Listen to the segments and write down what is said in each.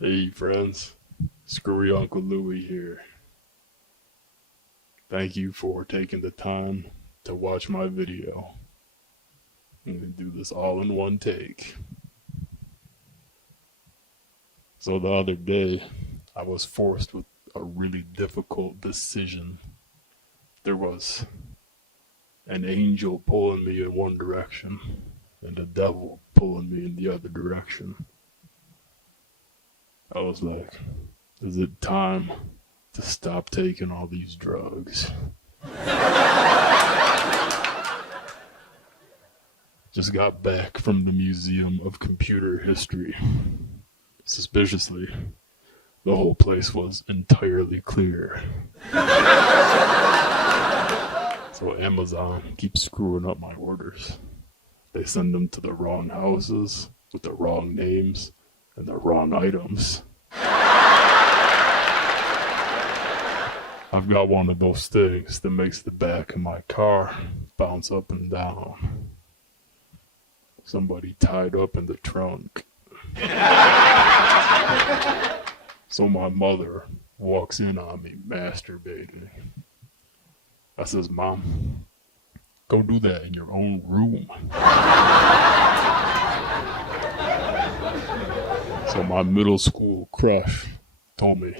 Hey friends, Screwy Uncle Louie here. Thank you for taking the time to watch my video. I'm gonna do this all in one take. So the other day, I was forced with a really difficult decision. There was an angel pulling me in one direction and a devil pulling me in the other direction. I was like, is it time to stop taking all these drugs? Just got back from the Museum of Computer History. Suspiciously, the whole place was entirely clear. So Amazon keeps screwing up my orders. They send them to the wrong houses with the wrong names and the wrong items. I've got one of those things that makes the back of my car bounce up and down. Somebody tied up in the trunk. So my mother walks in on me masturbating. I says, "Mom, go do that in your own room." So my middle school crush told me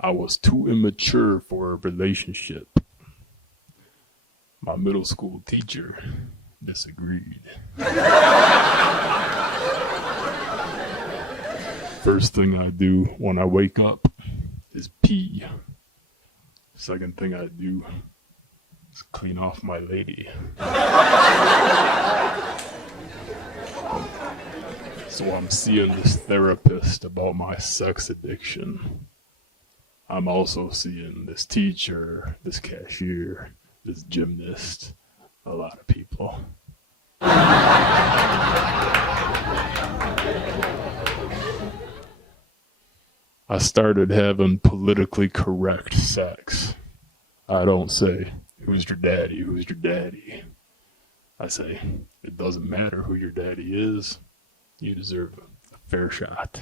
I was too immature for a relationship. My middle school teacher disagreed. First thing I do when I wake up is pee. Second thing I do is clean off my lady. So I'm seeing this therapist about my sex addiction. I'm also seeing this teacher, this cashier, this gymnast, a lot of people. I started having politically correct sex. I don't say, "Who's your daddy? Who's your daddy?" I say, "It doesn't matter who your daddy is. You deserve a fair shot."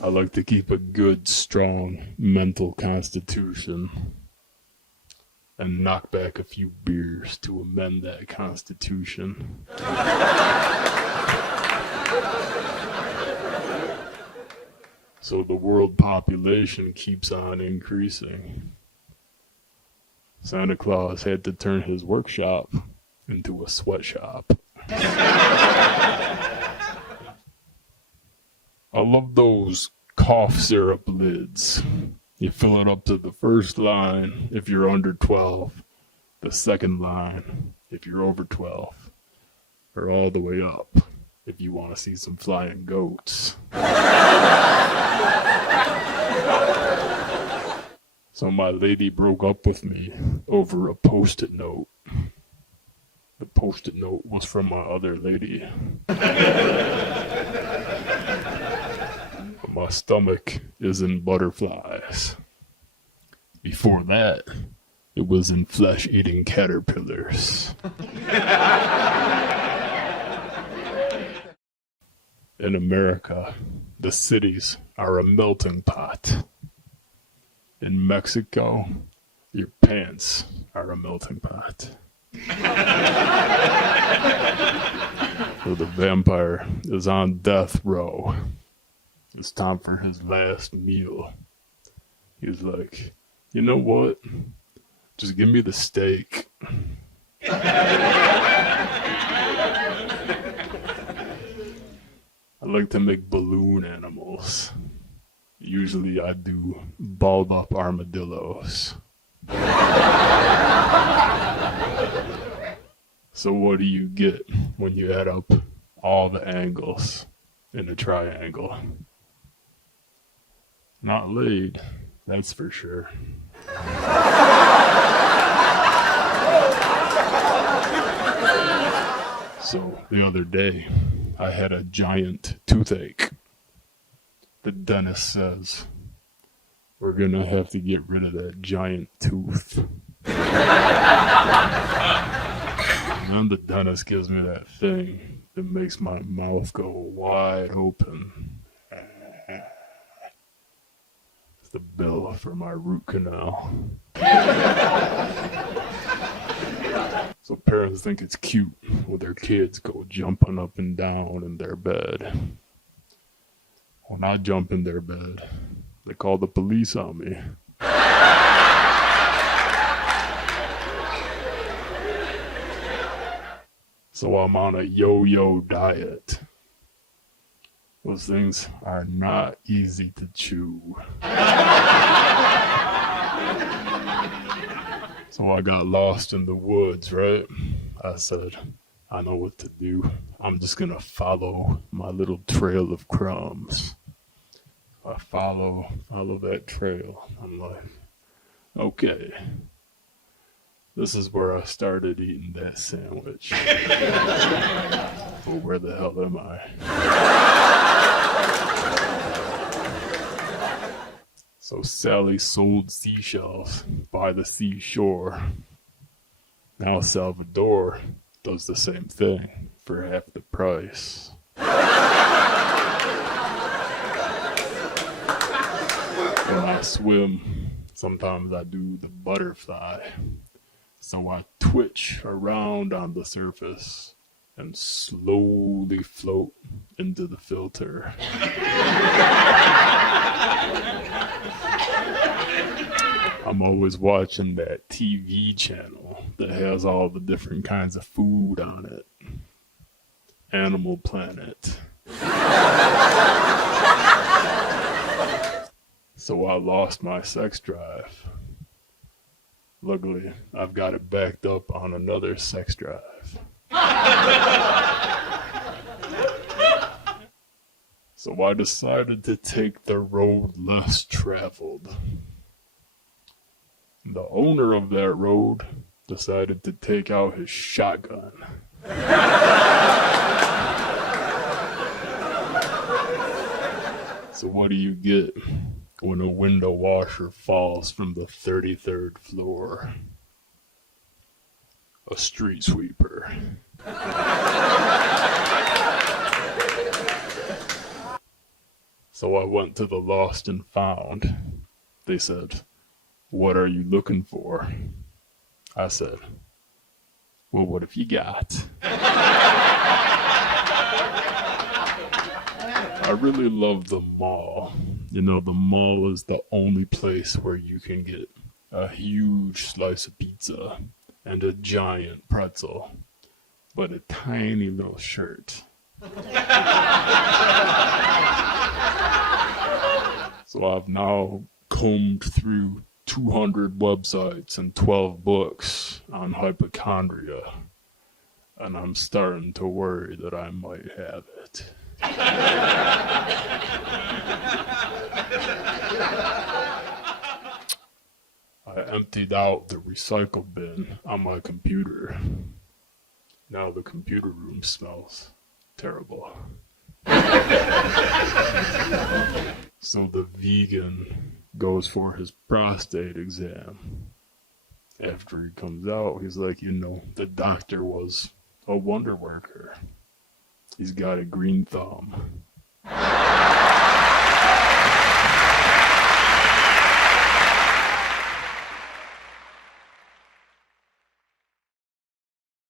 I like to keep a good, strong mental constitution and knock back a few beers to amend that constitution. So the world population keeps on increasing. Santa Claus had to turn his workshop into a sweatshop. I love those cough syrup lids. You fill it up to the first line if you're under 12, the second line if you're over 12, or all the way up if you want to see some flying goats. So my lady broke up with me over a Post-it note. The Post-it note was from my other lady. My stomach is in butterflies. Before that, it was in flesh-eating caterpillars. In America, the cities are a melting pot. In Mexico, your pants are a melting pot. So the vampire is on death row. It's time for his last meal. He's like, "You know what? Just give me the steak." I like to make balloon animals. Usually I do balled up armadillos. So what do you get when you add up all the angles in a triangle? Not laid, that's for sure. So the other day, I had a giant toothache. The dentist says, "We're gonna have to get rid of that giant tooth." And then the dentist gives me that thing that makes my mouth go wide open. It's the bill for my root canal. So parents think it's cute when their kids go jumping up and down in their bed. When I jump in their bed, they call the police on me. So I'm on a yo-yo diet. Those things are not easy to chew. So I got lost in the woods, right? I said, I know what to do. I'm just gonna follow my little trail of crumbs. I follow that trail. I'm like, okay. This is where I started eating that sandwich. But where the hell am I? So Sally sold seashells by the seashore. Now Salvador does the same thing for half the price. When I swim, sometimes I do the butterfly. So I twitch around on the surface and slowly float into the filter. I'm always watching that TV channel that has all the different kinds of food on it. Animal Planet. So I lost my sex drive. Luckily, I've got it backed up on another sex drive. So I decided to take the road less traveled. The owner of that road decided to take out his shotgun. So what do you get when a window washer falls from the 33rd floor? A street sweeper. So I went to the Lost and Found. They said, "What are you looking for?" I said, "Well, what have you got?" I really love the mall. You know, the mall is the only place where you can get a huge slice of pizza and a giant pretzel, but a tiny little shirt. So I've now combed through 200 websites and 12 books on hypochondria, and I'm starting to worry that I might have it. I emptied out the recycle bin on my computer. Now the computer room smells terrible. So the vegan goes for his prostate exam. After he comes out, he's like, the doctor was a wonder worker. He's got a green thumb.